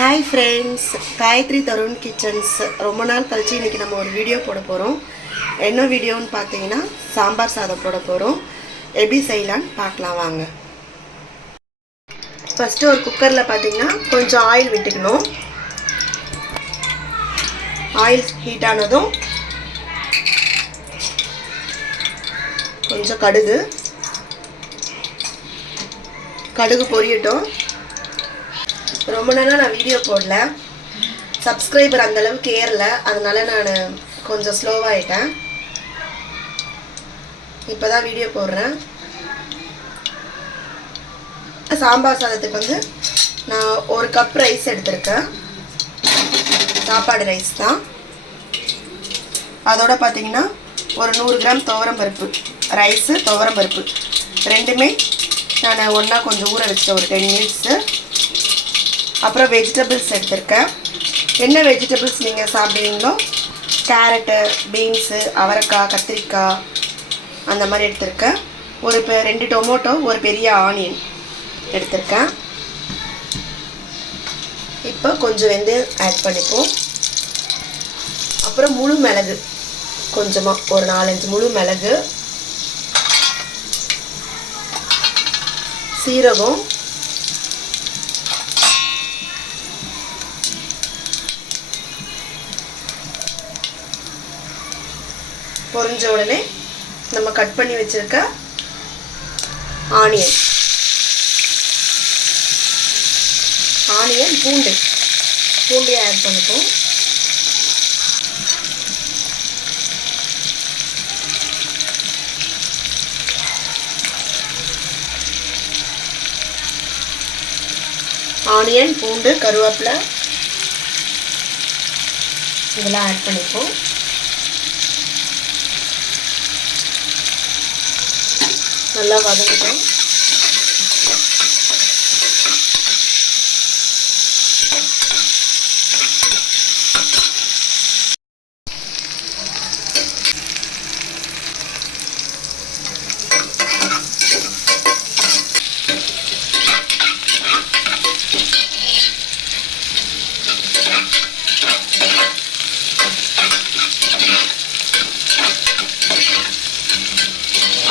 Hi friends, Gayathri Tarun kitchens ரொம்ப நாள் கழிச்சு இன்றைக்கி நம்ம ஒரு வீடியோ போட போகிறோம். என்ன வீடியோன்னு பார்த்தீங்கன்னா சாம்பார் சாதம் போட போகிறோம். எப்படி செய்யலான்னு பார்க்கலாம் வாங்க. ஃபஸ்ட்டு ஒரு குக்கரில் பார்த்தீங்கன்னா கொஞ்சம் ஆயில் விட்டுக்கணும். ஆயில் ஹீட் ஆனதும் கொஞ்சம் கடுகு பொரியட்டும். ரொம்ப நாளாக நான் வீடியோ போடல, சப்ஸ்கிரைபர் அந்தளவுக்கு ஏறல, அதனால நான் கொஞ்சம் ஸ்லோவாகிட்டேன். இப்போ தான் வீடியோ போடுறேன். சாம்பார் சாதத்துக்கு நான் ஒரு கப் ரைஸ் எடுத்திருக்கேன். சாப்பாடு ரைஸ் தான். அதோட பார்த்தீங்கன்னா ஒரு 100 கிராம் துவரம்பருப்பு, ரைஸு துவரம்பருப்பு ரெண்டுமே நான் ஒன்றா கொஞ்சம் ஊற வச்சுட்டேன் ஒரு 10 மினிட்ஸு. அப்புறம் வெஜிடபிள்ஸ் எடுத்திருக்கேன். என்ன வெஜிடபிள்ஸ் நீங்கள் சாப்பிடுவீங்களோ, கேரட்டு, பீன்ஸு, அவரைக்காய், கத்திரிக்காய் அந்த மாதிரி எடுத்திருக்கேன். ஒரு 2 டொமேட்டோ, ஒரு பெரிய ஆனியன் எடுத்திருக்கேன். இப்போ கொஞ்சம் வெந்தயம் ஆட் பண்ணிப்போம். அப்புறம் முழு மிளகு கொஞ்சமாக ஒரு 4-5 முழு மிளகு, சீரகம், பொரிஞ்ச உடனே நம்ம கட் பண்ணி வச்சிருக்க ஆனியன், பூண்டு ஆட் பண்ணிப்போம். ஆனியன், பூண்டு, கருவேப்பிலை இதெல்லாம் ஆட் பண்ணிப்போம். நல்லா வதக்கிட்டோம்.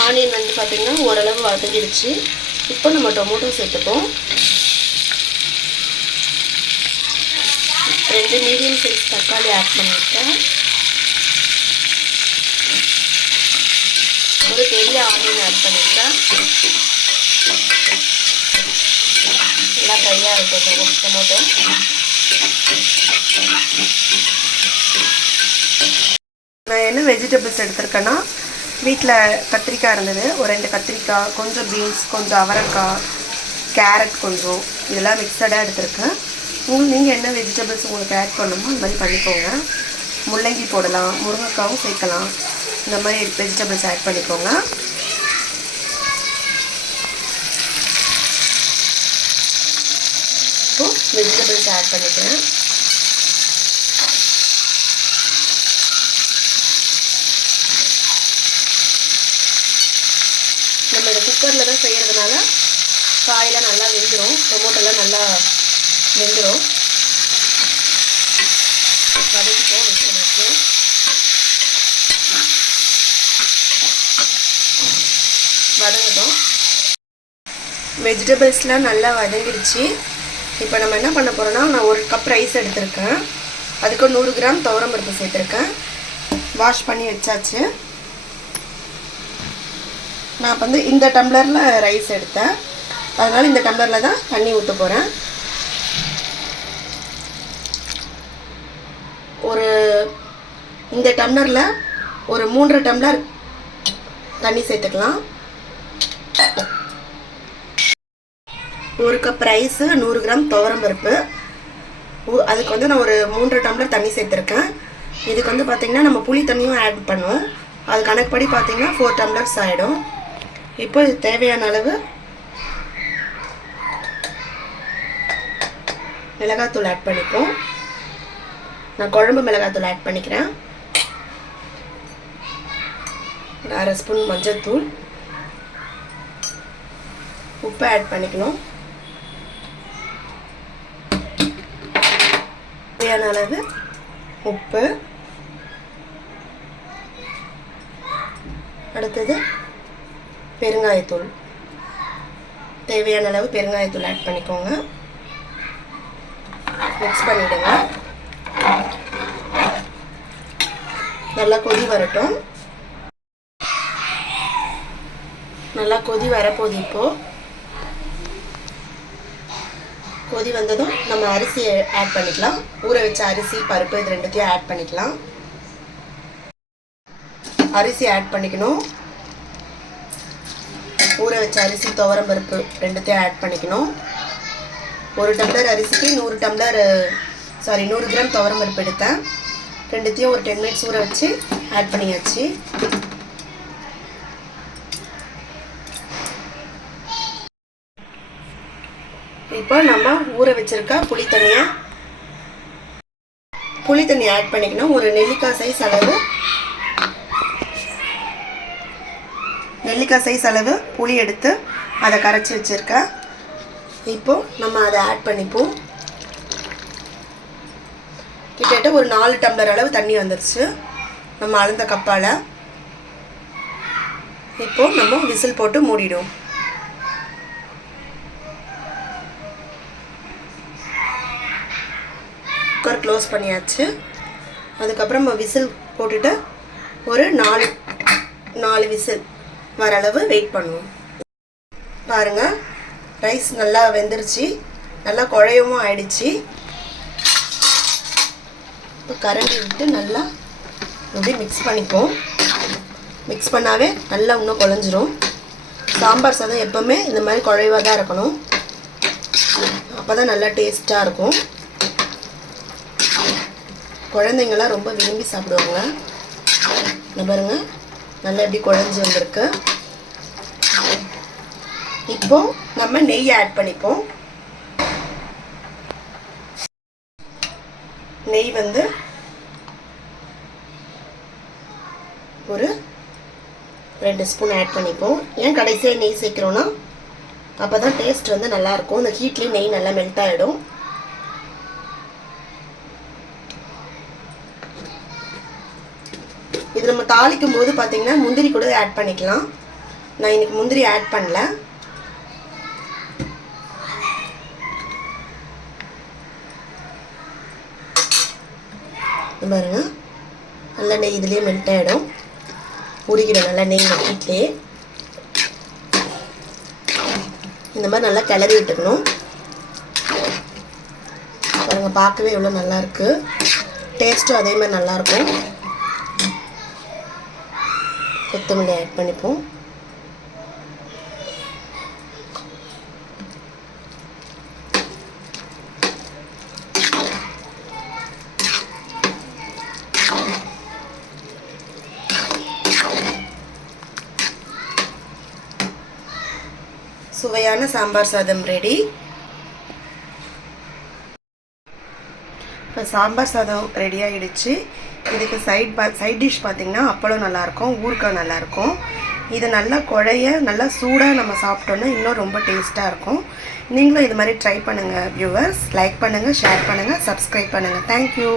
ஆனியன் பார்த்தீங்கன்னா ஓரளவு வதங்கிடுச்சு. இப்போ நம்ம டொமேட்டோ சேர்த்துப்போம். 2 மீடியம் சைஸ் தக்காளி ஆட் பண்ணியிருக்கேன். ஒரு பெரிய ஆனியன் ஆட் பண்ணியிருக்கேன். நல்லா கையாக இருக்கும் டொமேட்டோ. நான் என்ன வெஜிடபிள்ஸ் எடுத்திருக்கேன்னா, வீட்டில் கத்திரிக்காய் இருந்தது, ஒரு 2 கத்திரிக்காய், கொஞ்சம் பீன்ஸ், கொஞ்சம் அவரைக்காய், கேரட் கொஞ்சம், இதெல்லாம் மிக்சடாக எடுத்திருக்கேன். நீங்கள் என்ன வெஜிடபிள்ஸ் உங்களுக்கு ஆட் பண்ணணுமோ அந்த மாதிரி பண்ணிக்கோங்க. முள்ளங்கி போடலாம், முருங்கைக்காவும் சேர்க்கலாம். இந்த மாதிரி வெஜிடபிள்ஸ் ஆட் பண்ணிக்கோங்க. இப்போது வெஜிடபிள்ஸ் ஆட் பண்ணிக்கிறேன். நம்ம இந்த குக்கரில் தான் செய்கிறதுனால காயெல்லாம் நல்லா வெந்துடும், டொமேட்டோலாம் நல்லா வெந்துடும். வதக்கிப்போம் வெஜிடபிள்ஸு. வதங்கட்டும். வெஜிடபிள்ஸ்லாம் நல்லா வதங்கிடுச்சு. இப்போ நம்ம என்ன பண்ண போகிறோன்னா, நான் ஒரு கப் ரைஸ் எடுத்திருக்கேன். அதுக்கு 100 கிராம் துவரம்பருப்பு சேர்த்துருக்கேன். வாஷ் பண்ணி வச்சாச்சு. நான் இந்த டம்ளரில் ரைஸ் எடுத்தேன், அதனால் இந்த டம்ளரில் தான் தண்ணி ஊற்ற போகிறேன். இந்த டம்ளரில் ஒரு 3 டம்ளர் தண்ணி சேர்த்துக்கலாம். 1 கப் ரைஸு, 100 கிராம் துவரம்பருப்பு, அதுக்கு நான் ஒரு 3 டம்ளர் தண்ணி சேர்த்துருக்கேன். இதுக்கு பார்த்திங்கன்னா நம்ம புளி தண்ணியும் ஆட் பண்ணுவோம். அது கணக்குப்படி பார்த்திங்கன்னா 4 டம்ளர்ஸ் ஆகிடும். இப்போ இது தேவையான அளவு மிளகாத்தூள் ஆட் பண்ணிப்போம். நான் குழம்பு மிளகாத்தூள் ஆட் பண்ணிக்கிறேன். ஒரு 1/2 ஸ்பூன் மஞ்சள்தூள், உப்பு ஆட் பண்ணிக்கணும். தேவையான அளவு உப்பு, அடுத்தது பெருங்காயத்தூள், தேவையான அளவு பெருங்காயத்தூள் ஆட் பண்ணிக்கோங்க. மிக்ஸ் பண்ணிவிடுங்க. நல்லா கொதி வரட்டும். நல்லா கொதி வரப்போகுது. இப்போது கொதி வந்ததும் நம்ம அரிசியை ஆட் பண்ணிக்கலாம். ஊற வச்ச அரிசி, பருப்பு இது ரெண்டுத்தையும் ஆட் பண்ணிக்கலாம். அரிசி ஆட் பண்ணிக்கணும். ஊற வச்ச அரிசி, துவரம் பருப்பு ரெண்டுத்தையும் ஆட் பண்ணிக்கணும். 1 டம்ளர் அரிசிக்கு 100 கிராம் துவரம் பருப்பு எடுத்தேன். ரெண்டுத்தையும் ஒரு 10 மினிட்ஸ் ஊற வச்சு ஆட் பண்ணியாச்சு. இப்போ நம்ம ஊற வச்சிருக்க புளி தண்ணி ஆட் பண்ணிக்கணும். ஒரு நெல்லிக்காய் சைஸ் அளவு புளி எடுத்து அதை கரைச்சி வச்சிருக்கேன். இப்போ நம்ம அதை ஆட் பண்ணிப்போம். கிட்டத்தட்ட ஒரு 4 டம்ளர் அளவு தண்ணி வந்துருச்சு நம்ம அளந்த கப்பால். இப்போ நம்ம விசில் போட்டு மூடிடும். குக்கர் க்ளோஸ் பண்ணியாச்சு. அதுக்கப்புறம் நம்ம விசில் போட்டுட்டு ஒரு 4 விசில் வர அளவு வெயிட் பண்ணுவோம். பாருங்கள், ரைஸ் நல்லா வெந்துருச்சு, நல்லா குழையவும் ஆயிடுச்சு. இப்போ கரண்டி விட்டு நல்லா அப்படியே மிக்ஸ் பண்ணிப்போம். மிக்ஸ் பண்ணாவே நல்லா இன்னும் குழஞ்சிரும். சாம்பார் சாதம் எப்போவுமே இந்த மாதிரி குழைவாக தான் இருக்கணும். அப்போ தான் நல்லா டேஸ்ட்டாக இருக்கும். குழந்தைங்களாம் ரொம்ப விரும்பி சாப்பிடுவாங்க. இந்த பாருங்க, நல்லா எப்படி குழஞ்சி வந்திருக்கு. இப்போ நம்ம நெய் ஆட் பண்ணிப்போம். நெய் வந்து ஒரு 2 ஸ்பூன் ஆட் பண்ணிப்போம். ஏன் கடைசியாக நெய் சேர்க்குறோன்னா அப்போ தான் டேஸ்ட் வந்து நல்லாயிருக்கும். இந்த ஹீட்லேயும் நெய் நல்லா மெல்ட் ஆகிடும். இது நம்ம தாளிக்கும் போது பார்த்தீங்கன்னா முந்திரி கூட ஆட் பண்ணிக்கலாம். நான் இன்னைக்கு முந்திரி ஆட் பண்ணல. பாருங்க, நல்லா நெய் இதுலேயே மெல்ட் ஆகிடும், உருகிடும் நல்லா நெய் ஹீட்லேயே. இந்த மாதிரி நல்லா கிளறி விட்டுக்கணும். பாருங்க, பார்க்கவே எவ்வளோ நல்லாயிருக்கு. டேஸ்ட்டும் அதே மாதிரி நல்லாயிருக்கும். கொத்தமல்லி ஆட் பண்ணிப்போம். சுவையான சாம்பார் சாதம் ரெடி. இப்போ சாம்பார் சாதம் ரெடி ஆகிடுச்சு. இதுக்கு சைட் டிஷ் பார்த்திங்கன்னா அப்பளம் நல்லாயிருக்கும், ஊறுகாய் நல்லாயிருக்கும். இது நல்லா குழைய நல்லா சூடாக நம்ம சாப்பிட்டோன்னா இன்னும் ரொம்ப டேஸ்ட்டாக இருக்கும். நீங்களும் இது மாதிரி ட்ரை பண்ணுங்கள் வியூவர்ஸ். லைக் பண்ணுங்கள், ஷேர் பண்ணுங்கள், சப்ஸ்கிரைப் பண்ணுங்கள். தேங்க்யூ.